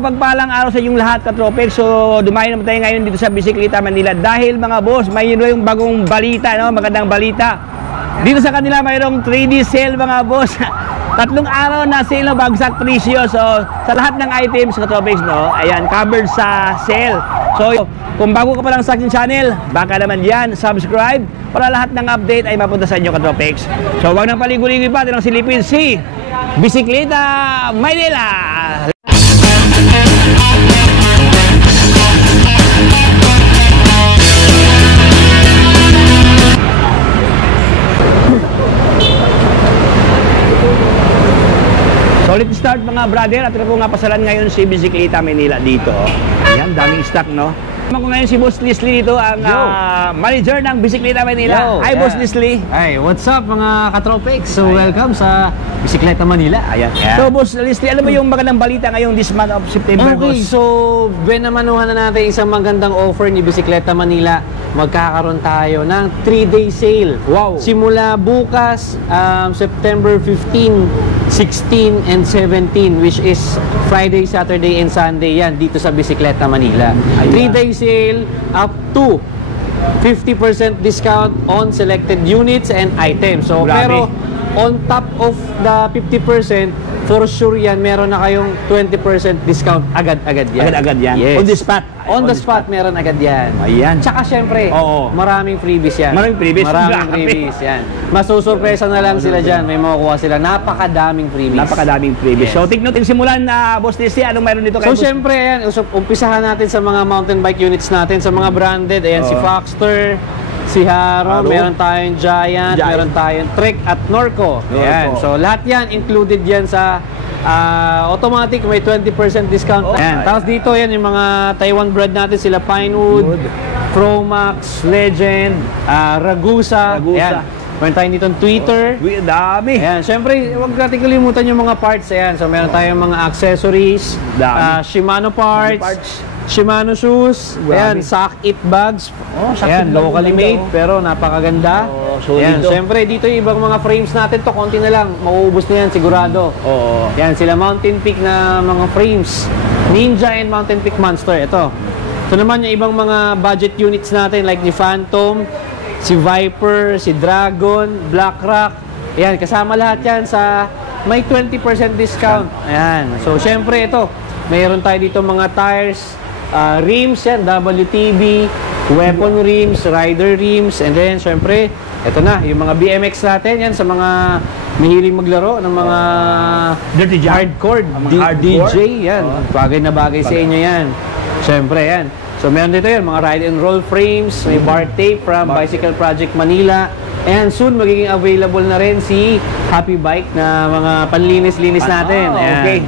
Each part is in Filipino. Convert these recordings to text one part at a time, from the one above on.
Mapagpalang araw sa inyong lahat, katropex. So, dumayo naman tayo ngayon dito sa Bisikleta Manila dahil mga boss, may yung bagong balita, no? Magandang balita. Dito sa kanila mayroong 3D sale mga boss. 3 araw na sale na bagsak presyo. So, sa lahat ng items, katropex, no? Ayan, covered sa sale. So, kung bago ka pa lang sa aking channel, baka naman yan, subscribe para lahat ng update ay mapunta sa inyo, katropex. So, wag nang paligoy-ligoy pa, tinang silipin si Bisikleta Manila. Solid start mga brother, at ito po nga pasalan ngayon si Bisikleta Manila dito. Ayan, daming stock, no? Ako ngayon si Boss Leslie dito, ang manager ng Bisikleta Manila. Hi, Boss Leslie. Hi, what's up mga katropex? So, welcome sa Bisikleta Manila. Ayan. So, Boss Leslie, alam mo yung magandang balita ngayong this month of September, okay, boss? so, benamanuhan na natin isang magandang offer ni Bisikleta Manila. Magkakaroon tayo ng 3-day sale. Wow! Simula bukas, September 15, 16, and 17, which is Friday, Saturday, and Sunday yan dito sa Bisikleta Manila. 3-day sale up to 50% discount on selected units and items. So, pero on top of the 50%, for sure yan, meron na kayong 20% discount agad-agad yan. Agad-agad yan? Yes. On the spot? On the spot, meron agad yan. Ayan. Tsaka syempre, maraming freebies yan. Maraming freebies? Maraming freebies yan. Masusurpresa na lang sila dyan. May makukuha sila. Napakadaming freebies. Napakadaming freebies. Yes. So, tignan natin simulan na Boss Leslie, anong meron dito kayo? So, syempre, ayan, umpisahan natin sa mga mountain bike units natin, sa mga branded. Ayan, si Foxter, si Haro, meron tayong Giant, meron tayong Trek at Norco. Ayan. So, lahat yan, included yan sa automatic, may 20% discount. Ayan. Tapos dito, yan, yung mga Taiwan brand natin, sila Pinewood, Promax, Legend, Ragusa. Ayan. Meron tayong dito Twitter. Dami. Ayan. Siyempre, huwag natin kalimutan yung mga parts. Ayan. So, meron tayong mga accessories, Shimano parts. Shimano shoes, ayan, Sock It bags, ayan, locally made, pero napakaganda. Ayan, siyempre dito yung ibang mga frames natin to, konti na lang, mauubos na yan sigurado. Ayan, sila Mountain Peak na mga frames, Ninja and Mountain Peak Monster, ito naman yung ibang mga budget units natin, like ni Phantom, si Viper, si Dragon, Black Rock. Ayan, kasama lahat yan sa may 20% discount. Ayan, so siyempre ito, mayroon tayo dito mga tires, rims yan, WTB, weapon rims, rider rims, and then syempre, ito na, yung mga BMX natin, yan sa mga mahiling maglaro ng mga hardcore, DJ, yan, bagay na bagay sa inyo yan. Syempre, yan. So, meron dito yan, mga ride and roll frames, may bar tape from Bicycle Project Manila, and soon magiging available na rin si Happy Bike na mga panlinis-linis natin. Okay.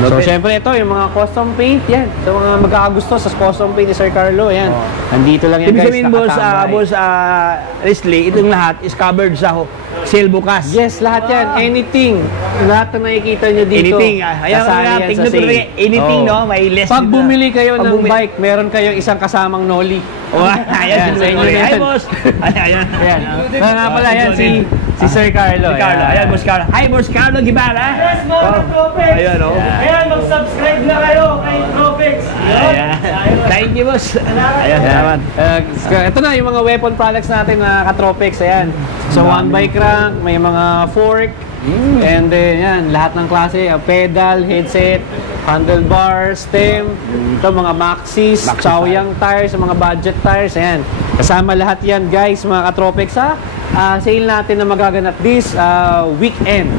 So, syempre ito, yung mga custom paint, yan. So, mga magkakagusto sa custom paint ni Sir Carlo, yan. Nandito lang yan, guys. Ibig sabihin, Boss Leslie, itong lahat is covered sa sale bukas. Yes, lahat yan. Anything. Lahat na nakikita nyo dito. Anything. Ayan, tignan ko rin. Anything, no? May less. Pag bumili kayo ng bike, meron kayong isang kasamang nollie. Ayan, sa inyo. Hi, Boss. Ayan. Nga pala, yan, si Sir Carlo. Ayan, Boss Carlo. Hi, Boss Carlo Guevara. Yes, mga Tropex. Ayan, o. Ayan, mag-subscribe na kayo kay Tropex. Ayan. Thank you, Boss. Ayan, salamat. Ito na, yung mga weapon products natin na ka-Tropex. Ayan. So, one bike rank, may mga fork, and then, yan, lahat ng klase, pedal, headset, handlebar, stem, ito mga Maxis, Chaoyang tires, mga budget tires, ayan. Kasama lahat yan, guys, mga ka-Tropex, sa sale natin na magaganap this weekend.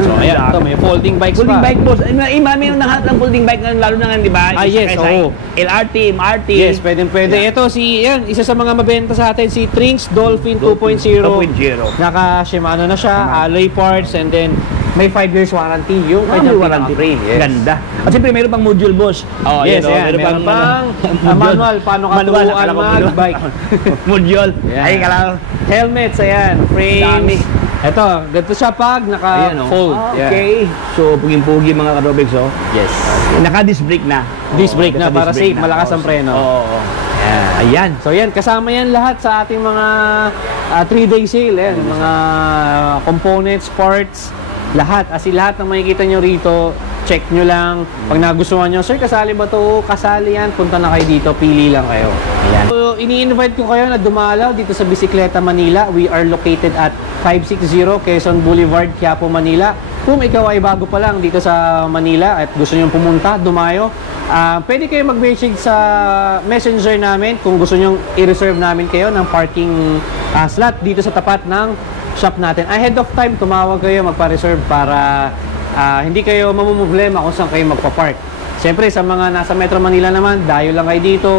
So, ayan, ito, may folding bikes folding pa. Bike, Boss. Mayroon na lahat ng folding bike, lalo na nga, di ba? Yes, oo. LRT, MRT. Yes, pwede. Ito, isa sa mga mabenta sa atin, si Trinx Dolphin 2.0. Naka-Shimano na siya, alloy parts, and then may 5 years warranty. Yung kanyang warranty. Yes. Ganda. At siyempre, mayroon pang module, Boss. Yes, meron pang manual, paano ka turuan mag-bike. Module. Ay, kala. Helmets, ayan. Frames. Ito, ganito siya pag naka-fold. Okay. So, puging-pugi mga ka-Tropex, oh. Yes. Naka-disc brake na. Disc brake na para safe, malakas ang preno. Oo. Ayan. So, yan, kasama yan lahat sa ating mga 3-day sale. Yan, mga components, parts, lahat. As in, lahat ng makikita nyo rito, check nyo lang. Pag nagustuhan nyo, sir, kasali ba to? Kasali yan. Punta na kayo dito. Pili lang kayo. Ayan. So, ini-invite ko kayo na dumalaw dito sa Bisikleta Manila. We are located at 560 Quezon Boulevard, Quiapo, Manila. Kung ikaw ay bago pa lang dito sa Manila at gusto nyo pumunta, dumayo, pwede kayo mag-message sa messenger namin kung gusto nyo i-reserve namin kayo ng parking slot dito sa tapat ng shop natin. Ahead of time, tumawag kayo, magpa-reserve para hindi kayo mamumblema kung saan kayo magpa-park. Siyempre, sa mga nasa Metro Manila naman, dayo lang kayo dito.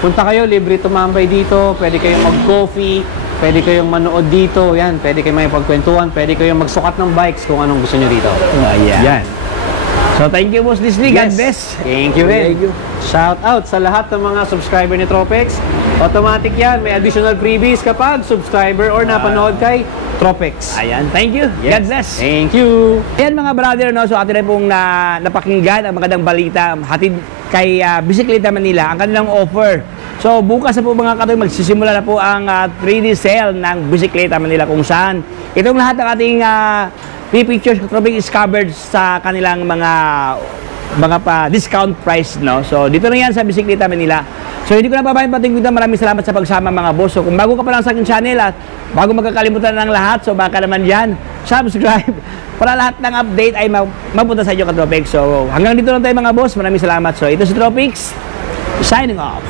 Punta kayo, libre tumambay dito. Pwede kayong mag-coffee, pwede kayong manood dito. Yan, pwede kayong may pagkwentuhan, pwede kayong magsukat ng bikes kung anong gusto nyo dito. Ayan. Yan. So, thank you, Boss Disney. God bless. Thank you rin. Shout out sa lahat ng mga subscriber ni Tropex. Automatic yan. May additional freebies kapag subscriber or napanood kay Tropex. Ayan, thank you. Yes. God bless. Thank you. Ayan mga brother, no? So atin na pong napakinggan ang magandang balita hatid kay Bisikleta Manila, ang kanilang offer. So bukas na po mga katoy, magsisimula na po ang 3D sale ng Bisikleta Manila kung saan itong lahat ng ating pictures is covered sa kanilang mga pa discount price, no? So dito na yan sa Bisikleta Manila. So hindi ko na babayin patingin. Maraming salamat sa pagsama mga boss. So kung bago ka pa lang sa aking channel at bago magkakalimutan ng lahat, so baka naman dyan, subscribe para lahat ng update ay mapunta sa inyo ka Tropex. So hanggang dito lang tayo mga boss. Maraming salamat. So ito si Tropex, signing off.